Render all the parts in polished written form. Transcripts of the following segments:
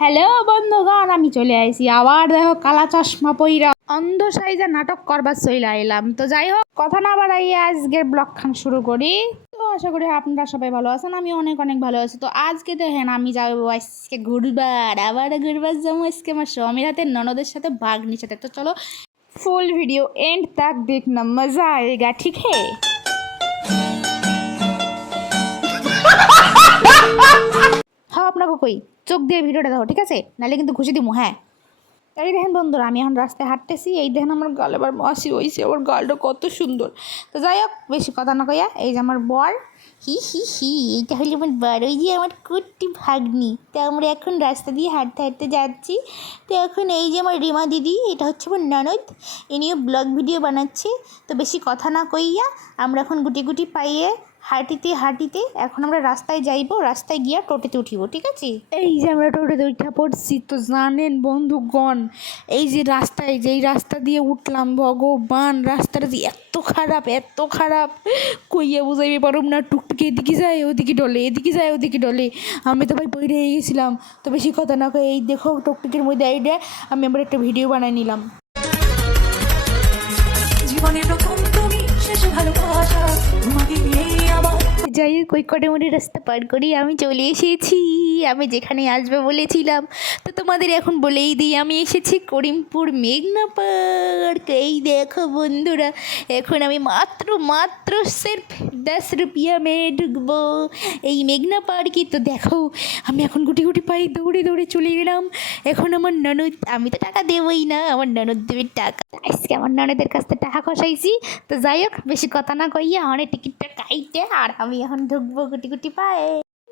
Hello বন্ধুগণ, আমি চলে আইছি আবার। দেখো কালা চশমা পইরা অন্ধ সাইজে নাটক করবার চইলা এলাম। তো যাই হোক, কথা না বাড়াইয়ে আজকের ব্লগ খান শুরু করি। তো আশা করি আপনারা সবাই ভালো আছেন, আমি অনেক অনেক ভালো আছি। তো আজকে দেখেন আমি যাবো আজকে ঘুরবার, আবার ঘুরবার যাবো আজকে আমার স্বামীর হাতে ননদের সাথে ভাগ্নির সাথে। তো চলো ফুল ভিডিও एंड तक देखना, मजा आएगा, ठीक है। হ্যাঁ আপনাকে কই চোখ দিয়ে ভিডিওটা দেখো, ঠিক আছে, নাহলে কিন্তু ঘুষি দিমু। হ্যাঁ, এই দেখেন বন্ধুরা, আমি এখন রাস্তায় হাঁটতেছি। এই দেখেন আমার গাল এবার মাসি হয়েছে, আমার গালটা কত সুন্দর। তো যাই হোক, বেশি কথা না কইয়া, এই যে আমার বর, হি হি হি, এইটা হলো আমার বর, ওই যে আমার কুট্টি ভাগ্নি। তো আমরা এখন রাস্তা দিয়ে হাঁটতে হাঁটতে যাচ্ছি। তো এখন এই যে আমার রিমা দিদি, এটা হচ্ছে আমার ননদ, ইনিও ব্লগ ভিডিও বানাচ্ছে। তো বেশি কথা না কইয়া আমরা এখন গুটি গুটি পাইয়ে হাঁটিতে হাঁটিতে এখন আমরা রাস্তায় যাইবো, রাস্তায় গিয়া টোটোতে উঠিব, ঠিক আছে। এই যে আমরা টোটোতে উঠা পড়ছি। তো জানেন বন্ধুগণ, এই যে রাস্তায়, যেই রাস্তা দিয়ে উঠলাম, ভগবান রাস্তাটা যে এত খারাপ, এত খারাপ, কইয়া বুঝাইবে পারুম না। টুকটুকি এদিকে যায় ওদিকে ডলে, এদিকে যায় ওদিকে ডলে। আমি তো ভাই বইরে গেছিলাম। তো বেশি কথা না কই, এই দেখো টুকটুকির মধ্যে আইডে আমি আবার একটা ভিডিও বানাই নিলাম। জীবনের প্রথম তুমি শেষ ভালোবাসা, তোমাকে নিয়ে আমার। যাই হোক, ওই কটামুটি রাস্তা পার করি আমি চলে এসেছি আমি যেখানে আসবে বলেছিলাম। তো তোমাদের এখন বলেই দিই, আমি এসেছি করিমপুর মেঘনা পার্ক। এই দেখো বন্ধুরা, এখন আমি মাত্র সির্ফ 10 রুপিয়া মেয়ে ঢুকবো এই মেঘনা পার্কে। তো দেখো আমি এখন গুটি গুটি পাই দৌড়ে দৌড়ে চলে গেলাম। এখন আমার ননদ, আমি তো টাকা দেবই না, আমার ননদ দেবে টাকা। আজকে আমার ননদের কাছ থেকে টাকা খসাইছি। তো যাই হোক, বেশি কথা না কইয়া অনেক টিকিটটা কাইটে আর আমি এখন ঢুকবো গুটি গুটি পায়ে।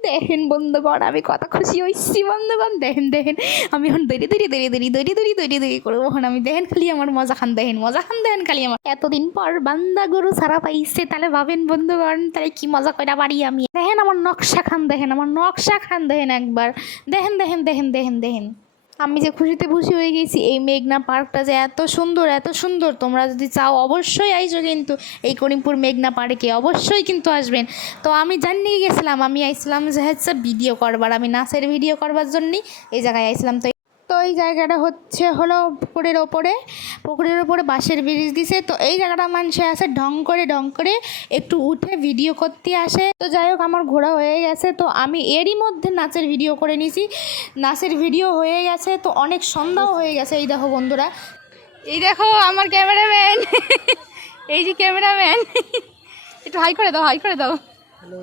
দেখেন বন্ধুগণ, আমি কত খুশি হয়েছি বন্ধুগণ। দেখেন দেখেন, আমি এখন দড়ি করবো। এখন আমি দেখেন খালি আমার মজা খান, দেখেন খালি আমার। এতদিন পর বান্দা গরু ছাড়া পাইছে, তাহলে ভাবেন বন্ধুগণ, তাহলে কি মজা কইরা পারি আমি। দেখেন আমার নকশা খান, দেখেন একবার, দেখেন আমি যে খুশিতে খুশি হয়ে গেছি। এই মেঘনা পার্কটা যে এত সুন্দর, তোমরা যদি চাও অবশ্যই আইসো কিন্তু এই করিমপুর মেঘনা পার্কে, অবশ্যই কিন্তু আসবেন। তো আমি জানিয়ে গেছিলাম, আমি আইছিলাম যে হচ্ছে ভিডিও করবার, আমি নাচের ভিডিও করবার জন্যই এই জায়গায় আইছিলাম। তো এই জায়গাটা হলো পুকুরের ওপরে বাঁশের ব্রিজ দিছে। তো এই জায়গাটা মানুষে আসে ঢং করে একটু উঠে ভিডিও করতে আসে। তো যাই হোক, আমার ঘোরা হয়ে গেছে। তো আমি এরই মধ্যে নাচের ভিডিও করে নিছি, নাচের ভিডিও হয়ে গেছে। তো অনেক সন্ধ্যাও হয়ে গেছে। এই দেখো বন্ধুরা, এই দেখো আমার ক্যামেরাম্যান এই যে ক্যামেরাম্যান, একটু হাই করে দাও হ্যালো।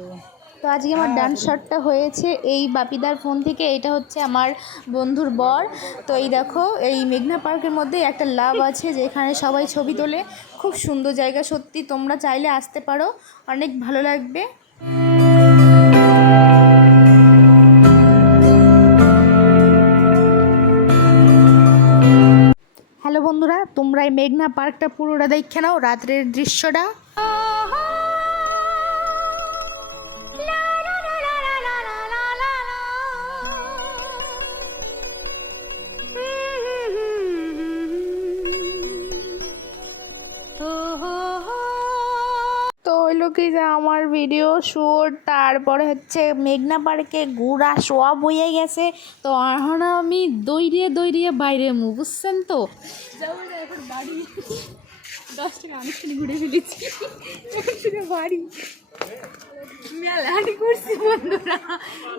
তো আজকে আমার ডান্স শটটা হয়েছে এই বাপিদার ফোন থেকে। এটা হচ্ছে আমার বন্ধুর বর। তো এই দেখো, এই মেঘনা পার্কের মধ্যে একটা লাভ আছে যেখানে সবাই ছবি তোলে। খুব সুন্দর জায়গা সত্যি, তোমরা চাইলে আসতে পারো, অনেক ভালো লাগবে। হ্যালো বন্ধুরা, তোমরা এই মেঘনা পার্কটা পুরোটা দেখে নাও, রাত্রের দৃশ্যটা। তো ওই লোকই যে আমার ভিডিও শ্যুট, তারপরে হচ্ছে মেঘনা পার্কে ঘোরা সব হয়ে গেছে। তো এখন আমি দৌড়িয়ে বাইরে বুঝছেন তো। এখন বাড়ি 10 টাকা অনেকখানি ঘুরে ফেলেছি, বাড়ি মেলাহাটি করছি বন্ধুরা।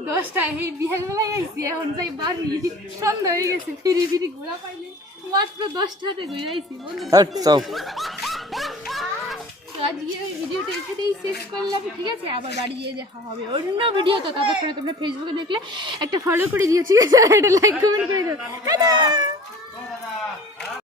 10 টাকা এই বিহালবেলায় আইসি, এখন যাই বাড়ি। সন্ধ্যা হয়ে গেছে, ফিরি ঘোরা পাইলে মাত্র 10 টাকাতে ঘুরে আইসি বন্ধুরা। আজকে ওই ভিডিওটা এখানেই শেষ করলাম, ঠিক আছে। আবার বাড়ি গিয়ে দেখা হবে অন্য ভিডিও। তো ততক্ষণে তোমরা ফেসবুকে দেখলে একটা ফলো করে দিও, ঠিক আছে, একটা লাইক কমেন্ট করে দিও।